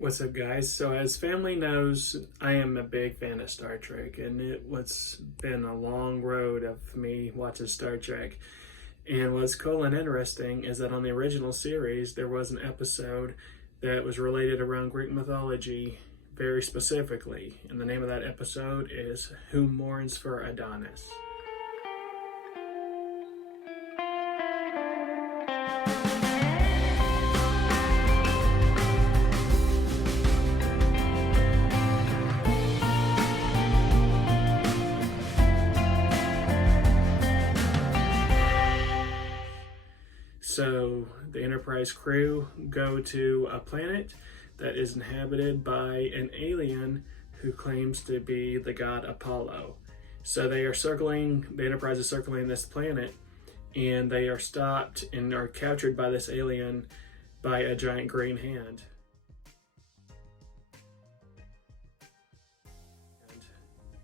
What's up, guys? So, as family knows, I am a big fan of Star Trek, and it's been a long road of me watching Star Trek. And what's cool and interesting is that on the original series, there was an episode that was related around Greek mythology very specifically. And the name of that episode is Who Mourns for Adonais? So the Enterprise crew go to a planet that is inhabited by an alien who claims to be the god Apollo. So the Enterprise is circling this planet, and they are stopped and are captured by this alien by a giant green hand.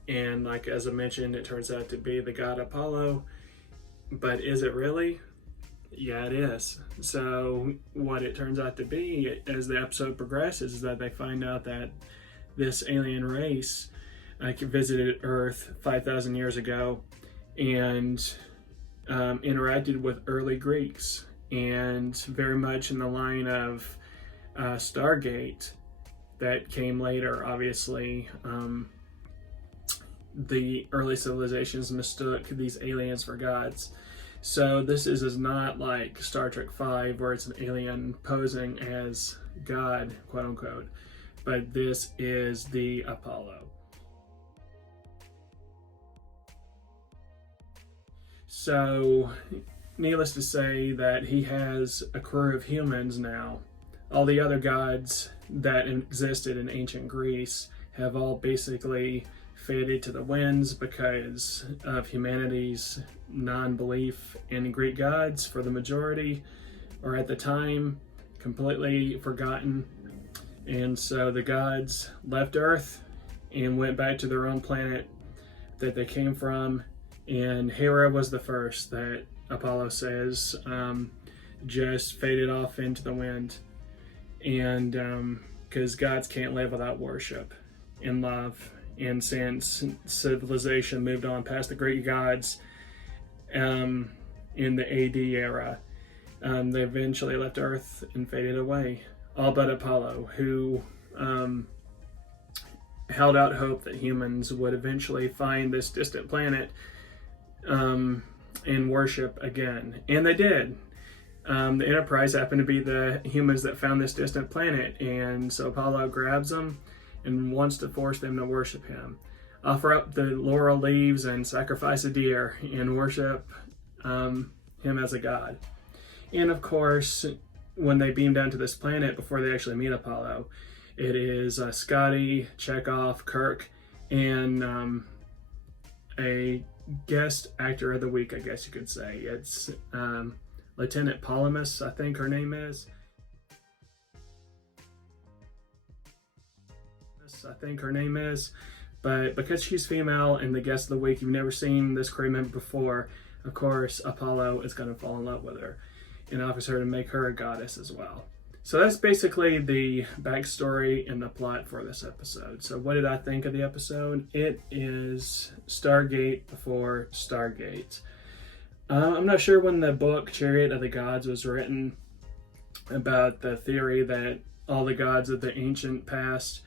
And like as I mentioned, it turns out to be the god Apollo. But is it really? Yeah, it is. So what it turns out to be as the episode progresses is that they find out that this alien race visited Earth 5,000 years ago and interacted with early Greeks, and very much in the line of Stargate that came later. Obviously, the early civilizations mistook these aliens for gods. So this is not like Star Trek V, where it's an alien posing as God, quote unquote, but this is the Apollo. So needless to say that he has a crew of humans now. All the other gods that existed in ancient Greece have all basically faded to the winds because of humanity's non-belief in Greek gods for the majority, or at the time, completely forgotten. And so the gods left Earth and went back to their own planet that they came from. And Hera was the first that Apollo says just faded off into the wind. And because gods can't live without worship and love. And since civilization moved on past the Greek gods in the AD era, they eventually left Earth and faded away. All but Apollo, who held out hope that humans would eventually find this distant planet and worship again. And they did. The Enterprise happened to be the humans that found this distant planet, and so Apollo grabs them and wants to force them to worship him. Offer up the laurel leaves and sacrifice a deer and worship him as a god. And of course, when they beam down to this planet, before they actually meet Apollo, it is Scotty, Chekhov, Kirk, and a guest actor of the week, I guess you could say. It's Lieutenant Polymus, I think her name is. But because she's female and the guest of the week, you've never seen this crew member before, of course Apollo is going to fall in love with her and offers her to make her a goddess as well. So that's basically the backstory and the plot for this episode. So what did I think of the episode? It is Stargate before Stargate. I'm not sure when the book Chariot of the Gods was written about the theory that all the gods of the ancient past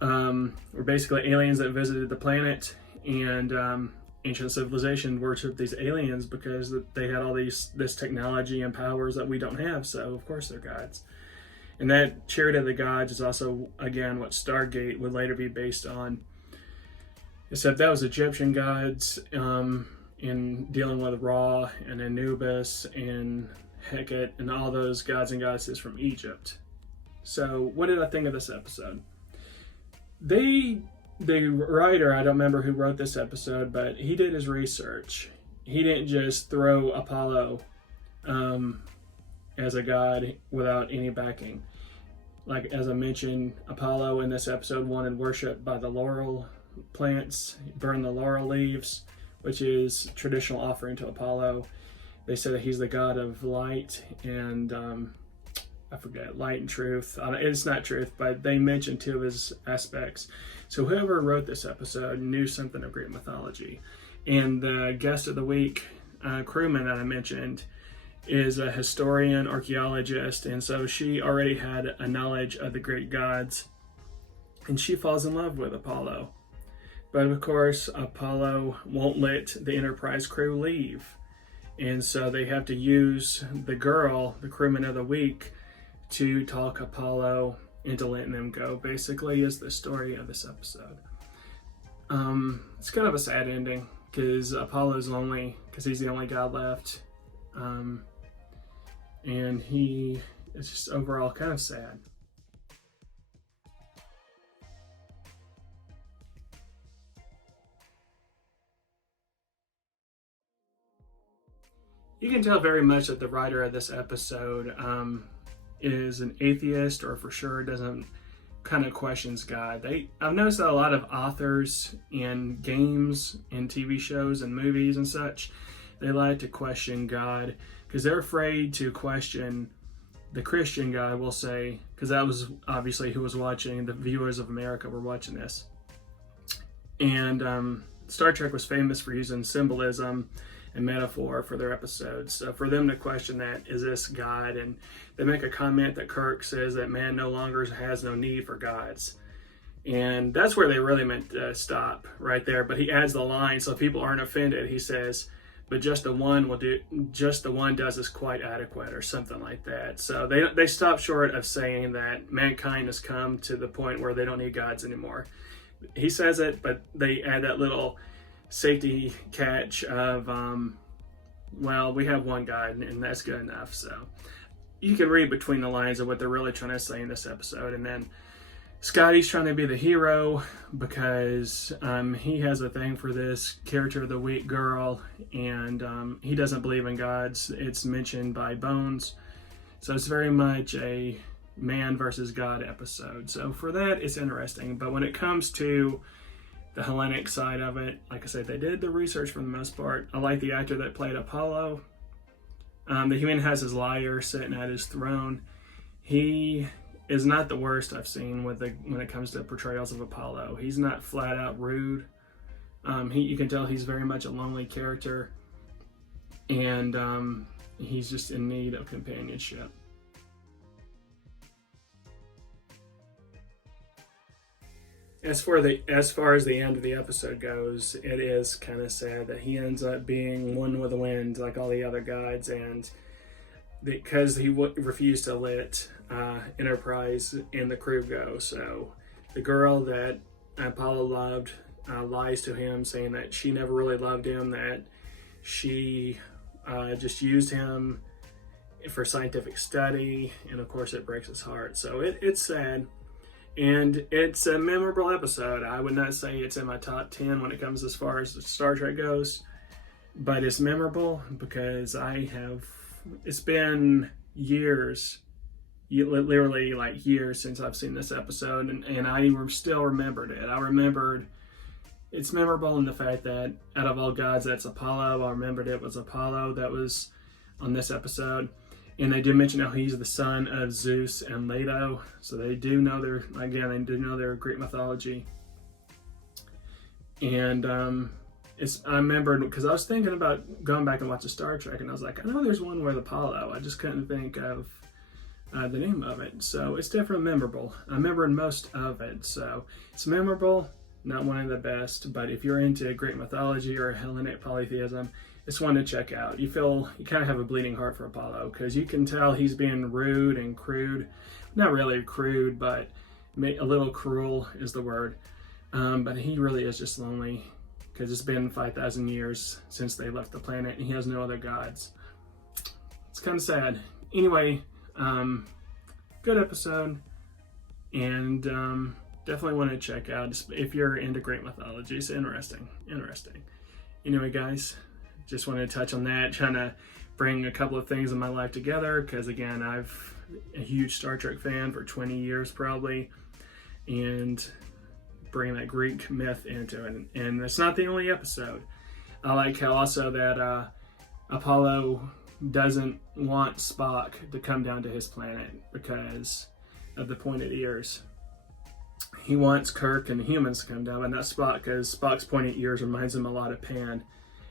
were basically aliens that visited the planet, and ancient civilization worshipped these aliens because they had all this technology and powers that we don't have, so of course they're gods. And that Chariot of the Gods is also, again, what Stargate would later be based on, except that was Egyptian gods in dealing with Ra and Anubis and Hecate and all those gods and goddesses from Egypt. So what did I think of this episode? The writer, I don't remember who wrote this episode, but he did his research. He didn't just throw Apollo as a god without any backing. Like, as I mentioned, Apollo in this episode wanted worship by the laurel plants, burn the laurel leaves, which is traditional offering to Apollo. They say that he's the god of light and I forget, light and truth. It's not truth, but they mention two of his aspects. So whoever wrote this episode knew something of Greek mythology. And the guest of the week, crewman that I mentioned, is a historian, archaeologist, and so she already had a knowledge of the Greek gods, and she falls in love with Apollo. But of course, Apollo won't let the Enterprise crew leave, and so they have to use the girl, the crewman of the week, to talk Apollo into letting them go, basically, is the story of this episode. It's kind of a sad ending, because Apollo's lonely, because he's the only god left. And he is just overall kind of sad. You can tell very much that the writer of this episode is an atheist, or for sure doesn't kind of questions God. I've noticed that a lot of authors in games and TV shows and movies and such, they like to question God because they're afraid to question the Christian God, we'll say, because that was obviously who was watching. The viewers of America were watching this. And Star Trek was famous for using symbolism and metaphor for their episodes. So for them to question that, is this God? And they make a comment that Kirk says that man no longer has no need for gods. And that's where they really meant to stop right there. But he adds the line so people aren't offended. He says, but just the one does is quite adequate, or something like that. So they stop short of saying that mankind has come to the point where they don't need gods anymore. He says it, but they add that little safety catch of, well, we have one God, and that's good enough. So you can read between the lines of what they're really trying to say in this episode. And then Scotty's trying to be the hero because he has a thing for this character of the week girl, and he doesn't believe in gods. It's mentioned by Bones. So it's very much a man versus God episode. So for that, it's interesting. But when it comes to the Hellenic side of it, like I said, they did the research for the most part. I like the actor that played Apollo. The human has his lyre sitting at his throne. He is not the worst I've seen when it comes to portrayals of Apollo. He's not flat out rude. You can tell he's very much a lonely character, and he's just in need of companionship. As far as the end of the episode goes, it is kind of sad that he ends up being one with the wind like all the other gods, and because he refused to let Enterprise and the crew go. So the girl that Apollo loved lies to him, saying that she never really loved him, that she just used him for scientific study, and of course it breaks his heart. So it's sad. And it's a memorable episode. I would not say it's in my top 10 when it comes as far as Star Trek goes, but it's memorable because it's been years, literally like years since I've seen this episode, and I still remembered it. It's memorable in the fact that out of all gods, that's Apollo. I remembered it was Apollo that was on this episode. And they do mention how he's the son of Zeus and Leto, so they do know their Greek mythology. And I remembered because I was thinking about going back and watching Star Trek, and I was like, I know there's one with Apollo. I just couldn't think of the name of it. So it's definitely memorable. I remember most of it, so it's memorable. Not one of the best, but if you're into Greek mythology or Hellenic polytheism, it's one to check out. You kind of have a bleeding heart for Apollo because you can tell he's being rude and crude. Not really crude, but a little cruel is the word. But he really is just lonely because it's been 5,000 years since they left the planet and he has no other gods. It's kind of sad. Anyway, good episode, and definitely want to check out if you're into Greek mythology. It's interesting. Anyway, guys, just wanted to touch on that, trying to bring a couple of things in my life together because, again, I've a huge Star Trek fan for 20 years probably, and bring that Greek myth into it. And it's not the only episode. I like how also that Apollo doesn't want Spock to come down to his planet because of the pointed ears. He wants Kirk and the humans to come down, but not Spock, because Spock's pointed ears reminds him a lot of Pan.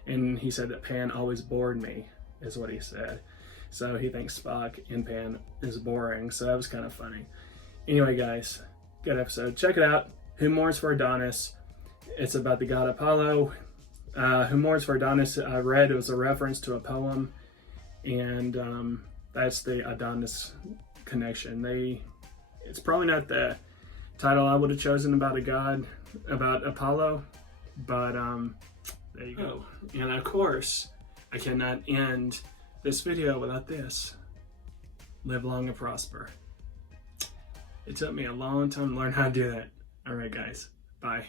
And he said that Pan always bored me, is what he said. So he thinks Spock and Pan is boring. So that was kind of funny. Anyway, guys, good episode. Check it out. Who Mourns for Adonais? It's about the god Apollo. Who Mourns for Adonais, I read it was a reference to a poem. And that's the Adonais connection. It's probably not the title I would have chosen about a god, about Apollo, but there you go. And of course, I cannot end this video without this. Live long and prosper. It took me a long time to learn how to do that. All right, guys. Bye.